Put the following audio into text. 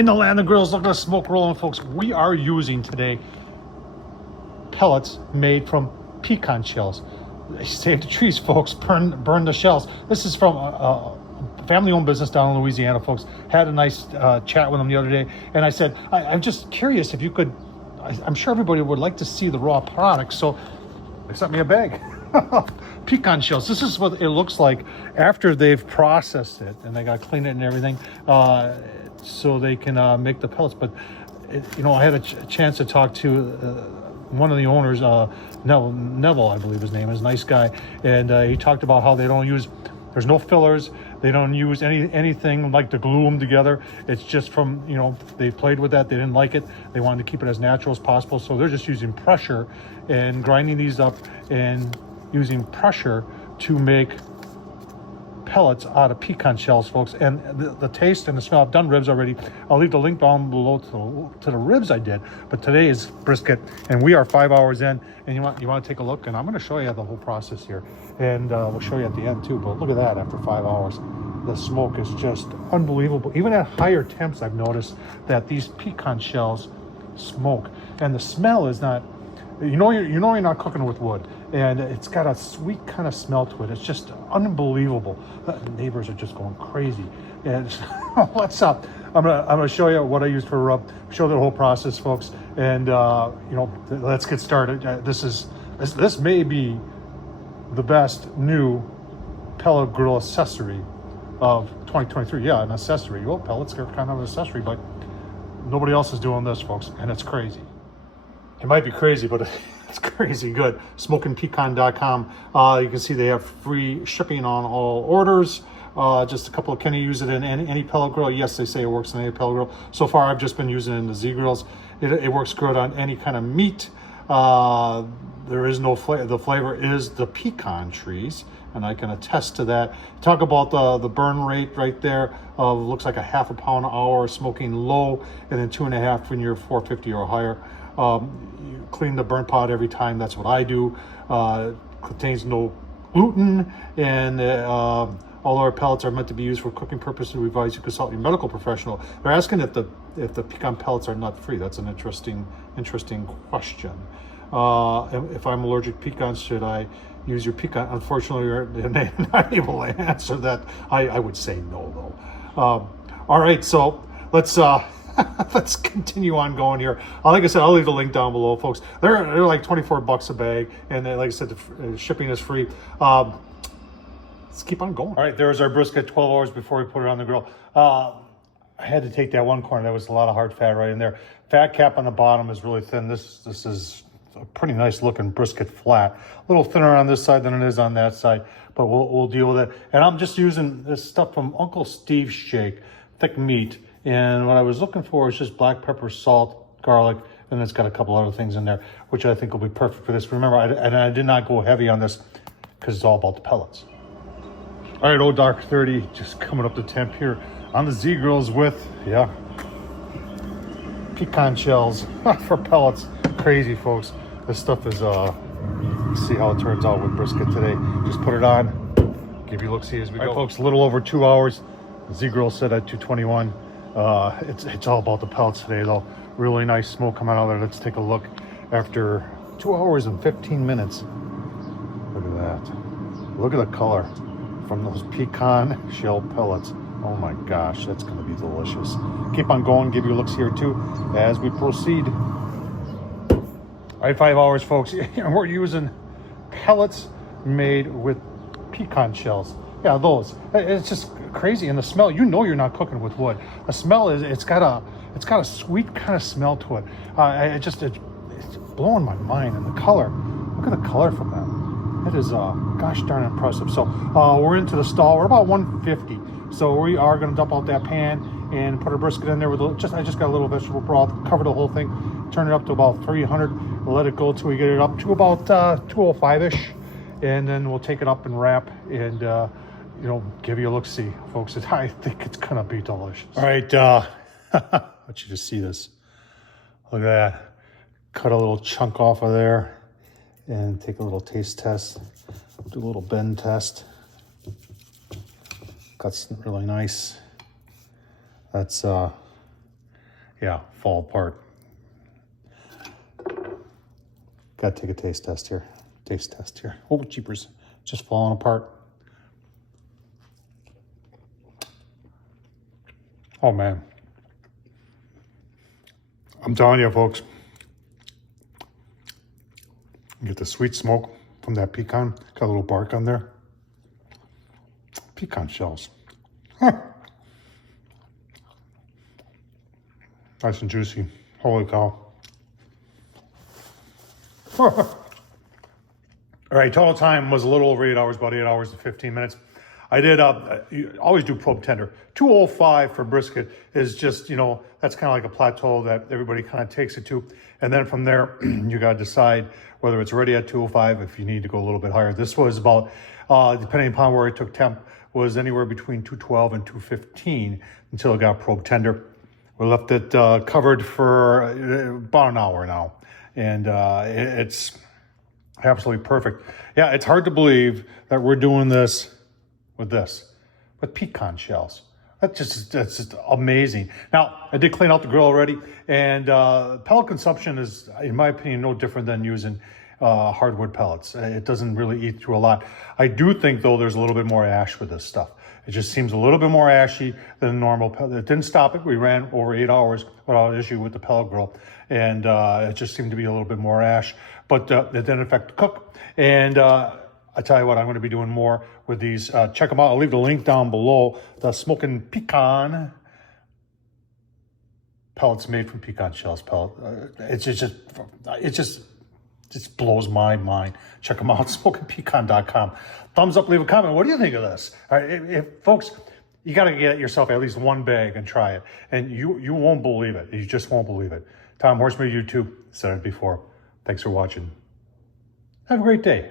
In the land of grills, look at the smoke rolling, folks. We are using today pellets made from pecan shells. They save the trees, folks. Burn the shells. This is from a family-owned business down in Louisiana, folks. Had a nice chat with them the other day, and I said, I'm just curious if you could. I'm sure everybody would like to see the raw product, so they sent me a bag. Pecan shells. This is what it looks like after they've processed it, and they got to clean it and everything, so they can make the pellets. But I had a chance to talk to one of the owners, Neville, I believe his name is, nice guy, and he talked about how they don't use. There's no fillers. They don't use anything like to glue them together. It's just from, they played with that. They didn't like it. They wanted to keep it as natural as possible. So they're just using pressure and grinding these up and using pressure to make pellets out of pecan shells, folks. And the taste and the smell, I've done ribs already. I'll leave the link down below to the ribs I did. But today is brisket, and we are 5 hours in. And you want to take a look, and I'm going to show you the whole process here, and we'll show you at the end too. But look at that! After 5 hours, the smoke is just unbelievable. Even at higher temps, I've noticed that these pecan shells smoke, and the smell is not. You're not cooking with wood, and it's got a sweet kind of smell to it. It's just unbelievable. The neighbors are just going crazy. And what's up? I'm gonna show you what I used for a rub. Show the whole process, folks. And let's get started. This may be the best new pellet grill accessory of 2023. Yeah, an accessory. Well, pellets are kind of an accessory, but nobody else is doing this, folks, and it's crazy. It might be crazy, but it's crazy good. SmokingPecan.com. You can see they have free shipping on all orders. Just a couple of, can you use it in any pellet grill? Yes, they say it works in any pellet grill. So far, I've just been using it in the Z grills. It works good on any kind of meat. There is no flavor. The flavor is the pecan trees, and I can attest to that. Talk about the burn rate right there. Looks like a ½ pound an hour, smoking low, and then 2.5 when you're 450 or higher. You clean the burn pot every time. That's what I do. Contains no gluten, and all our pellets are meant to be used for cooking purposes. We advise you consult your medical professional. They're asking if the pecan pellets are nut free. That's an interesting question. If I'm allergic to pecans, should I use your pecan? Unfortunately, they're not able to answer that. I would say no, though. All right, so let's let's continue on going here. Like I said, I'll leave the link down below, folks. They're like 24 bucks a bag, and like I said, the shipping is free. Let's keep on going. All right, there's our brisket 12 hours before we put it on the grill. I had to take that one corner. There was a lot of hard fat right in there. Fat cap on the bottom is really thin. This is a pretty nice looking brisket flat. A little thinner on this side than it is on that side, but we'll deal with it. And I'm just using this stuff from Uncle Steve's Shake, thick meat. And what I was looking for is just black pepper, salt, garlic, and it's got a couple other things in there, which I think will be perfect for this. Remember, I did not go heavy on this because it's all about the pellets. All right, Old Dark 30, just coming up to temp here on the Z grills with, pecan shells for pellets. Crazy, folks. This stuff is, see how it turns out with brisket today. Just put it on, give you a look-see as we go. All right, folks, a little over 2 hours. The Z grill set at 221. It's all about the pellets today, though. Really nice smoke coming out of there. Let's take a look after 2 hours and 15 minutes. Look at that. Look at the color from those pecan shell pellets. Oh my gosh, that's going to be delicious. Keep on going, give you looks here too as we proceed. All right, 5 hours, folks. We're using pellets made with pecan shells. Yeah, those. It's just crazy, and the smell. You're not cooking with wood. The smell is. It's got a sweet kind of smell to it. It's blowing my mind, and the color. Look at the color from that. It is gosh darn impressive. So we're into the stall. We're about 150. So we are going to dump out that pan and put our brisket in there with I just got a little vegetable broth. Cover the whole thing. Turn it up to about 300. Let it go till we get it up to about 205-ish, and then we'll take it up and wrap and. Give you a look-see, folks. I think it's gonna be delicious. All right, I want you to see this. Look at that. Cut a little chunk off of there and take a little taste test. Do a little bend test. Cuts really nice. That's yeah, fall apart. Gotta take a taste test here. Taste test here. Oh, jeepers. Just falling apart. Oh, man. I'm telling you, folks. You get the sweet smoke from that pecan. Got a little bark on there. Pecan shells. Huh. Nice and juicy. Holy cow. All right, total time was a little over 8 hours, about 8 hours and 15 minutes. I did, you always do probe tender. 205 for brisket is just, you know, that's kind of like a plateau that everybody kind of takes it to. And then from there, you got to decide whether it's ready at 205, if you need to go a little bit higher. This was about, depending upon where I took temp, was anywhere between 212 and 215 until it got probe tender. We left it covered for about an hour now. And it's absolutely perfect. Yeah, it's hard to believe that we're doing this with pecan shells. That's just amazing. Now, I did clean out the grill already, and pellet consumption is, in my opinion, no different than using hardwood pellets. It doesn't really eat through a lot. I do think, though, there's a little bit more ash with this stuff. It just seems a little bit more ashy than normal pellet. It didn't stop it. We ran over 8 hours without issue with the pellet grill, and it just seemed to be a little bit more ash, but it didn't affect the cook. And I tell you what, I'm going to be doing more with these. Check them out. I'll leave the link down below. The smoking pecan pellets made from pecan shells pellet. It just blows my mind. Check them out. SmokingPecan.com. Thumbs up. Leave a comment. What do you think of this? All right, folks, you got to get yourself at least one bag and try it, and you won't believe it. You just won't believe it. Tom Horsman, YouTube. Said it before. Thanks for watching. Have a great day.